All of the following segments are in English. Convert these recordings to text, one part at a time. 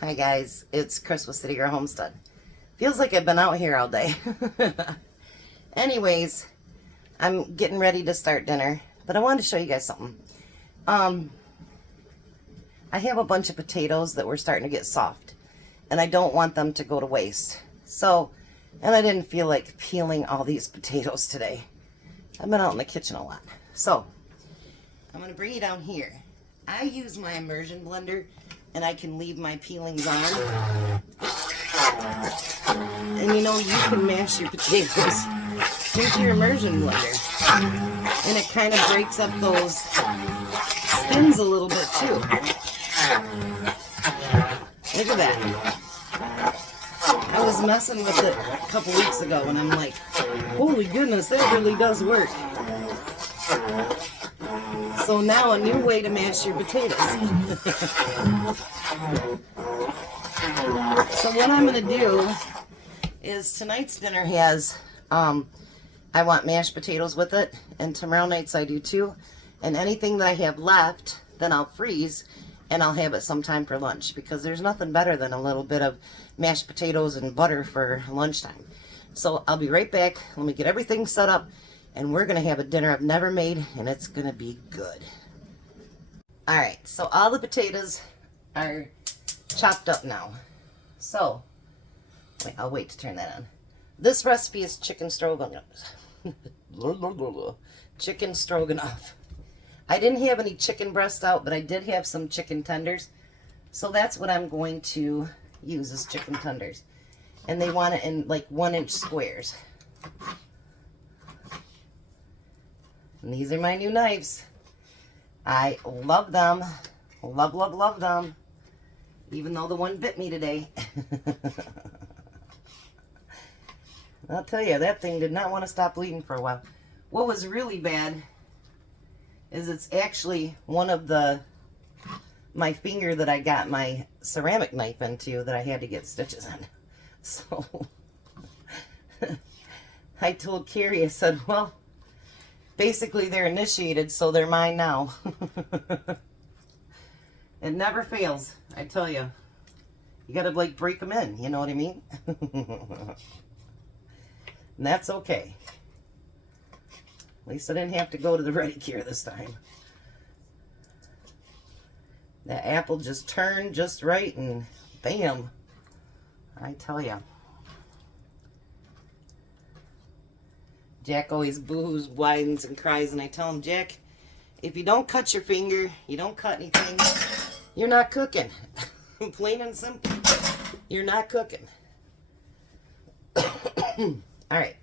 Hi guys, it's Chris with City Girl Homestead. Feels like I've been out here all day. Anyways, I'm getting ready to start dinner, but I wanted to show you guys something. I have a bunch of potatoes that were starting to get soft, and I don't want them to go to waste. So, and I didn't feel like peeling all these potatoes today. I've been out in the kitchen a lot. So, I'm going to bring you down here. I use my immersion blender, and I can leave my peelings on. And you know, you can mash your potatoes with your immersion blender. And it kind of breaks up those skins a little bit too. Look at that. I was messing with it a couple weeks ago and I'm like, holy goodness, that really does work. So now a new way to mash your potatoes. So what I'm going to do is tonight's dinner has, I want mashed potatoes with it, and tomorrow night's I do too. And anything that I have left, then I'll freeze and I'll have it sometime for lunch, because there's nothing better than a little bit of mashed potatoes and butter for lunchtime. So I'll be right back. Let me get everything set up, and we're going to have a dinner I've never made, and it's going to be good. Alright, so all the potatoes are chopped up now. So, wait, I'll wait to turn that on. This recipe is chicken stroganoff. Chicken stroganoff. I didn't have any chicken breast out, but I did have some chicken tenders. So that's what I'm going to use, is chicken tenders. And they want it in like 1-inch squares. And these are my new knives. I love them. Love, love, love them. Even though the one bit me today. I'll tell you, that thing did not want to stop bleeding for a while. What was really bad is it's actually one of my finger that I got my ceramic knife into that I had to get stitches in. So I told Carrie, I said, well, basically they're initiated, so they're mine now. It never fails, I tell you. You gotta like break them in, you know what I mean? And that's okay. At least I didn't have to go to the ready care this time. That apple just turned just right and bam. I tell you. Jack always boos, whines, and cries, and I tell him, Jack, if you don't cut your finger, you don't cut anything, you're not cooking. Plain and simple. You're not cooking. Alright,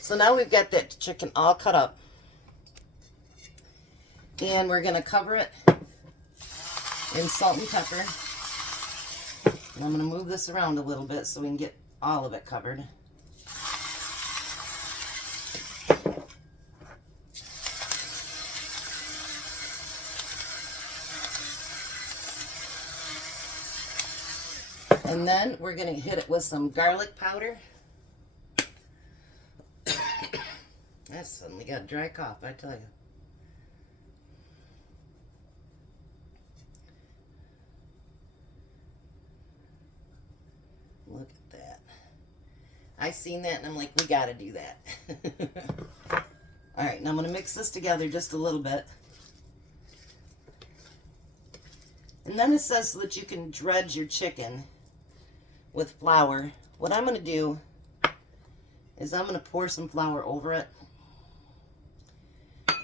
so now we've got that chicken all cut up. And we're going to cover it in salt and pepper. And I'm going to move this around a little bit so we can get all of it covered. And then we're going to hit it with some garlic powder. That suddenly got a dry cough, I tell you. Look at that. I seen that and I'm like, we got to do that. Alright, now I'm going to mix this together just a little bit. And then it says so that you can dredge your chicken with flour. What I'm going to do is I'm going to pour some flour over it.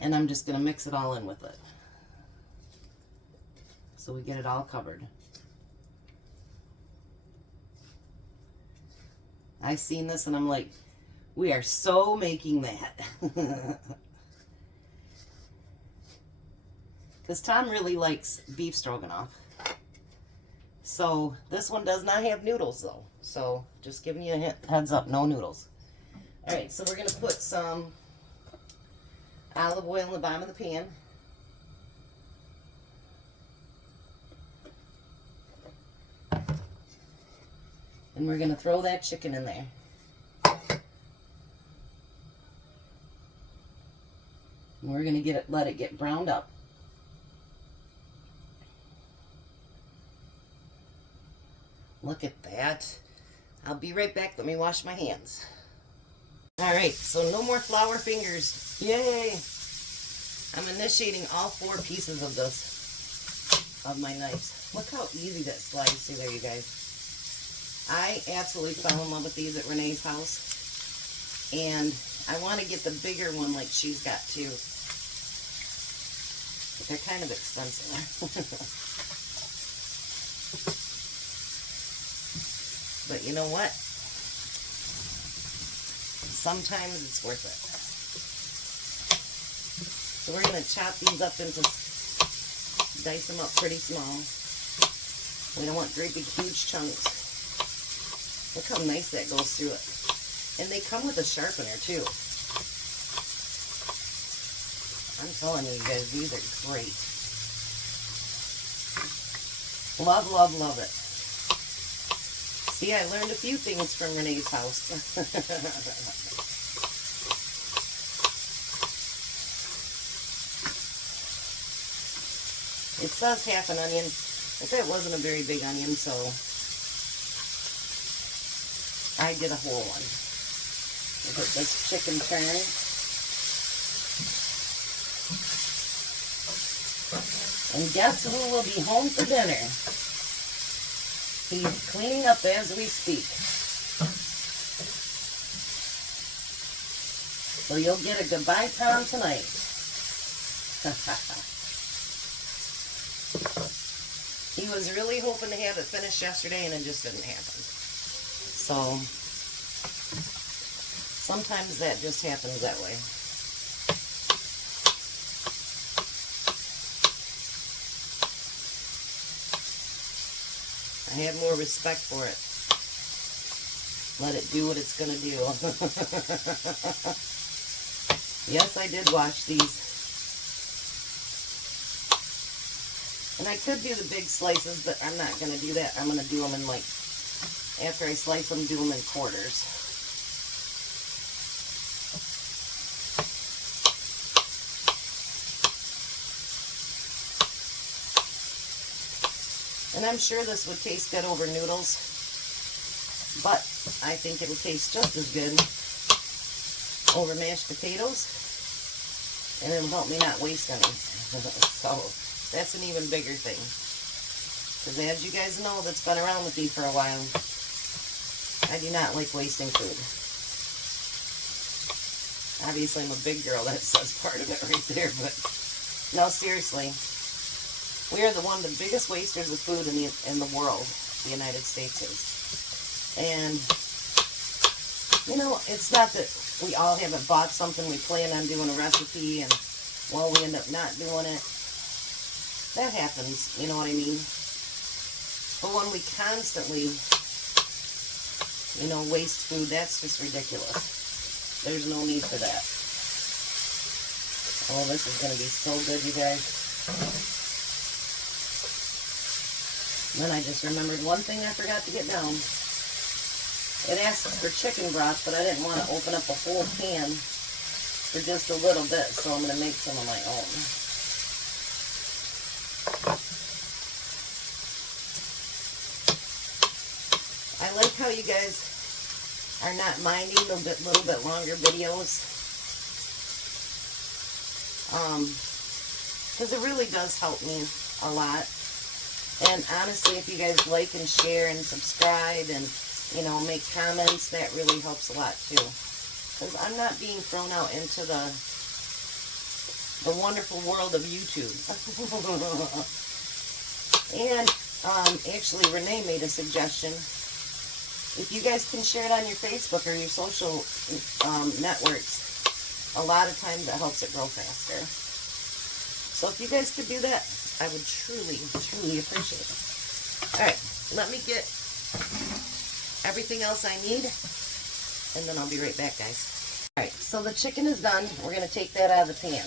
And I'm just going to mix it all in with it. So we get it all covered. I seen this and I'm like, we are so making that. Because Tom really likes beef stroganoff. So this one does not have noodles though. So just giving you a heads up, no noodles. Alright, so we're going to put some olive oil in the bottom of the pan. And we're going to throw that chicken in there. And we're going to let it get browned up. Look at that. I'll be right back. Let me wash my hands. Alright, so no more flour fingers. Yay! I'm initiating all 4 pieces of this, of my knives. Look how easy that slides through there, you guys. I absolutely fell in love with these at Renee's house. And I want to get the bigger one like she's got too. But they're kind of expensive. But you know what? Sometimes it's worth it. So we're going to chop these up into, dice them up pretty small. We don't want great big huge chunks. Look how nice that goes through it. And they come with a sharpener too. I'm telling you guys, these are great. Love, love, love it. See, I learned a few things from Renee's house. It says half an onion, but that wasn't a very big onion, so I did a whole one. Let this chicken turn. And guess who will be home for dinner? He's cleaning up as we speak. So you'll get a goodbye Tom tonight. He was really hoping to have it finished yesterday and it just didn't happen. So sometimes that just happens that way. I have more respect for it. Let it do what it's going to do. Yes, I did wash these. And I could do the big slices, but I'm not going to do that. I'm going to do them in like, after I slice them, do them in quarters. And I'm sure this would taste good over noodles, but I think it'll taste just as good over mashed potatoes, and it'll help me not waste any. So that's an even bigger thing. Because as you guys know, that's been around with me for a while, I do not like wasting food. Obviously, I'm a big girl, that says part of it right there, but no, seriously. We are one of the biggest wasters of food in the world, the United States is. And, you know, it's not that we all haven't bought something, we plan on doing a recipe, and, well, we end up not doing it. That happens, you know what I mean? But when we constantly, you know, waste food, that's just ridiculous. There's no need for that. Oh, this is going to be so good, you guys. And then I just remembered one thing I forgot to get down. It asks for chicken broth, but I didn't want to open up a whole can for just a little bit, so I'm going to make some of my own. I like how you guys are not minding the little bit longer videos. Because it really does help me a lot. And honestly, if you guys like and share and subscribe and, you know, make comments, that really helps a lot too. Because I'm not being thrown out into the wonderful world of YouTube. And actually, Renee made a suggestion. If you guys can share it on your Facebook or your social networks, a lot of times that helps it grow faster. So if you guys could do that, I would truly, truly appreciate it. Alright, let me get everything else I need, and then I'll be right back, guys. Alright, so the chicken is done. We're going to take that out of the pan.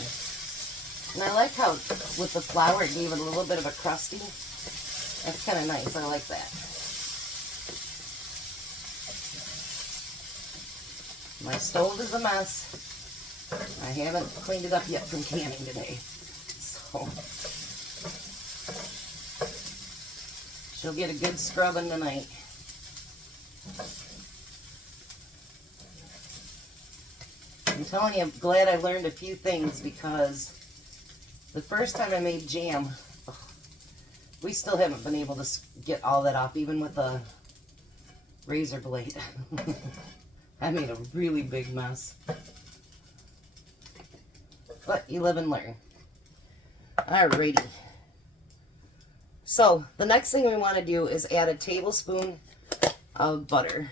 And I like how with the flour it gave it a little bit of a crusty. That's kind of nice. I like that. My stove is a mess. I haven't cleaned it up yet from canning today. So She'll get a good scrubbing tonight. I'm telling you, I'm glad I learned a few things, because the first time I made jam, we still haven't been able to get all that off, even with a razor blade. I made a really big mess. But you live and learn. Alrighty. So the next thing we want to do is add a tablespoon of butter.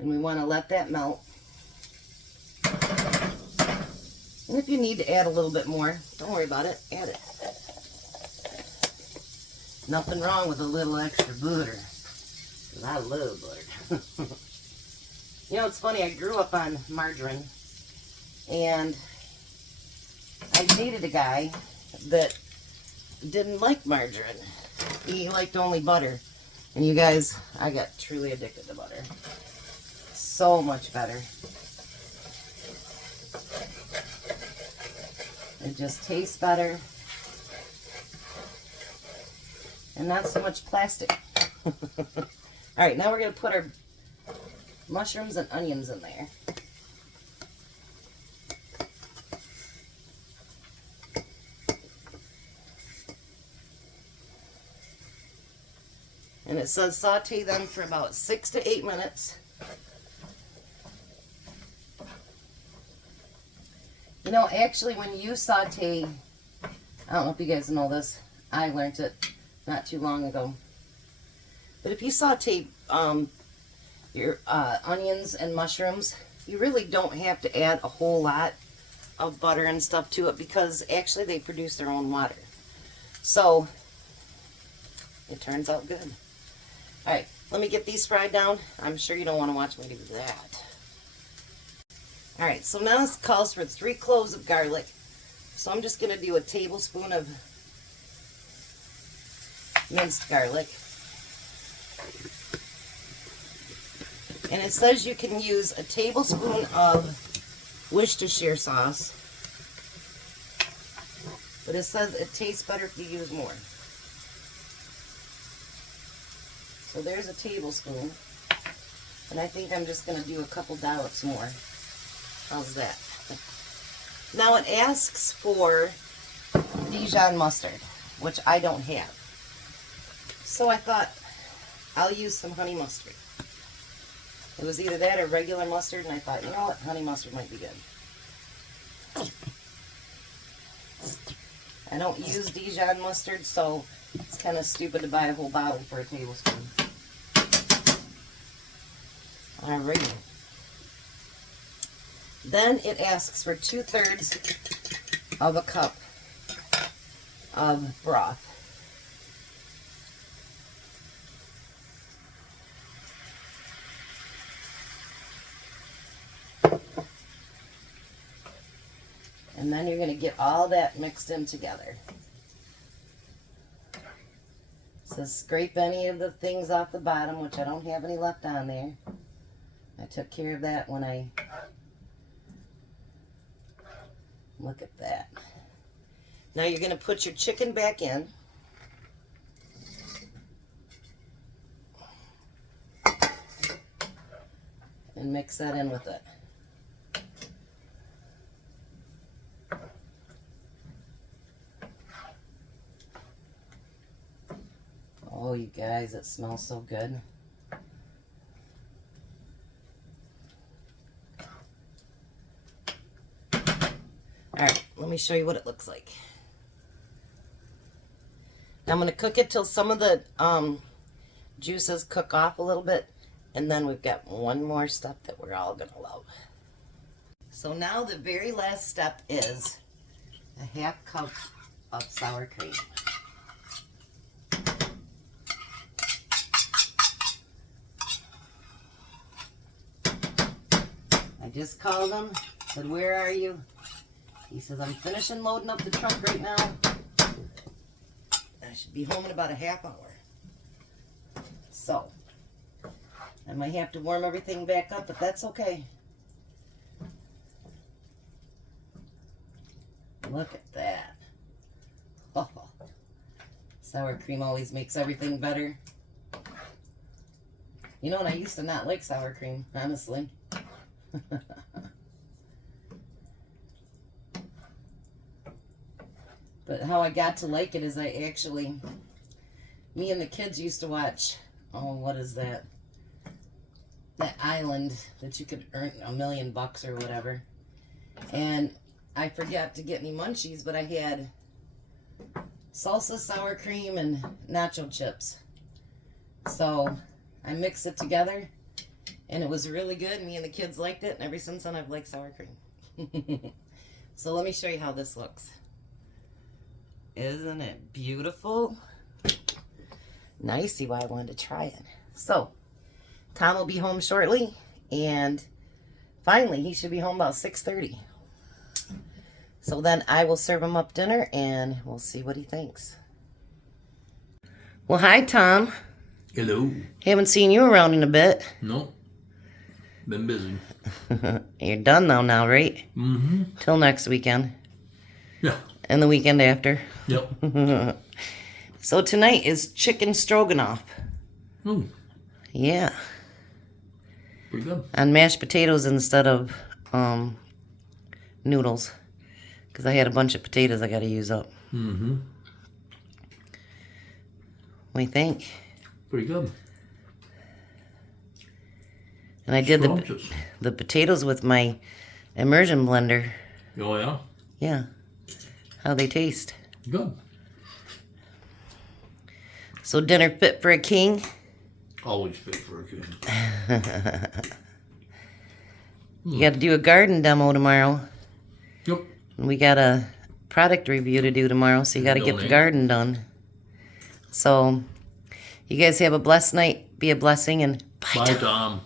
And we want to let that melt. And if you need to add a little bit more, don't worry about it, add it. Nothing wrong with a little extra butter, 'cause I love butter. You know, it's funny, I grew up on margarine, and I dated a guy that didn't like margarine. He liked only butter. And you guys, I got truly addicted to butter. So much better. It just tastes better. And not so much plastic. Alright, now we're going to put our mushrooms and onions in there. And it says saute them for about 6 to 8 minutes. You know, actually, when you saute, I don't know if you guys know this, I learned it not too long ago. But if you saute your onions and mushrooms, you really don't have to add a whole lot of butter and stuff to it, because actually they produce their own water. So, it turns out good. Alright, let me get these fried down. I'm sure you don't want to watch me do that. Alright, so now this calls for 3 cloves of garlic. So I'm just going to do a tablespoon of minced garlic. And it says you can use a tablespoon of Worcestershire sauce. But it says it tastes better if you use more. So there's a tablespoon. And I think I'm just going to do a couple dollops more. How's that? Now it asks for Dijon mustard, which I don't have. So I thought I'll use some honey mustard. It was either that or regular mustard, and I thought, you know what, honey mustard might be good. I don't use Dijon mustard, so it's kind of stupid to buy a whole bottle for a tablespoon. Alrighty. Then it asks for 2/3 of a cup of broth. And then you're going to get all that mixed in together. It says scrape any of the things off the bottom, which I don't have any left on there. I took care of that when I... Look at that. Now you're going to put your chicken back in. And mix that in with it. Oh, you guys, it smells so good. Alright, let me show you what it looks like. Now I'm going to cook it till some of the juices cook off a little bit, and then we've got one more step that we're all going to love. So now the very last step is a 1/2 cup of sour cream. I just called him, said, where are you? He says, I'm finishing loading up the truck right now. I should be home in about a 1/2 hour. So, I might have to warm everything back up, but that's okay. Look at that. Sour cream always makes everything better. You know, and I used to not like sour cream, honestly. But how I got to like it is me and the kids used to watch, oh, what is that? That island that you could earn $1 million or whatever. And I forgot to get any munchies, but I had salsa, sour cream, and nacho chips. So I mixed it together, and it was really good. Me and the kids liked it, and ever since then I've liked sour cream. So let me show you how this looks. Isn't it beautiful? Now you see why I wanted to try it. So Tom will be home shortly, and finally he should be home about 6:30. So then I will serve him up dinner, and we'll see what he thinks. Well, hi, Tom. Hello. Haven't seen you around in a bit. No. Been busy. You're done though now, right? Mm-hmm. Till next weekend. Yeah. And the weekend after. Yep. So tonight is chicken stroganoff. Mm. Yeah. Pretty good. On mashed potatoes instead of noodles. Because I had a bunch of potatoes I got to use up. Mm-hmm. What do you think? Pretty good. And I did the potatoes with my immersion blender. Oh, yeah? Yeah. How they taste. Good. So dinner fit for a king? Always fit for a king. You got to do a garden demo tomorrow. Yep. We got a product review to do tomorrow, so you got to get the garden done. So, you guys have a blessed night. Be a blessing, and bye, Bye, Tom. Tom.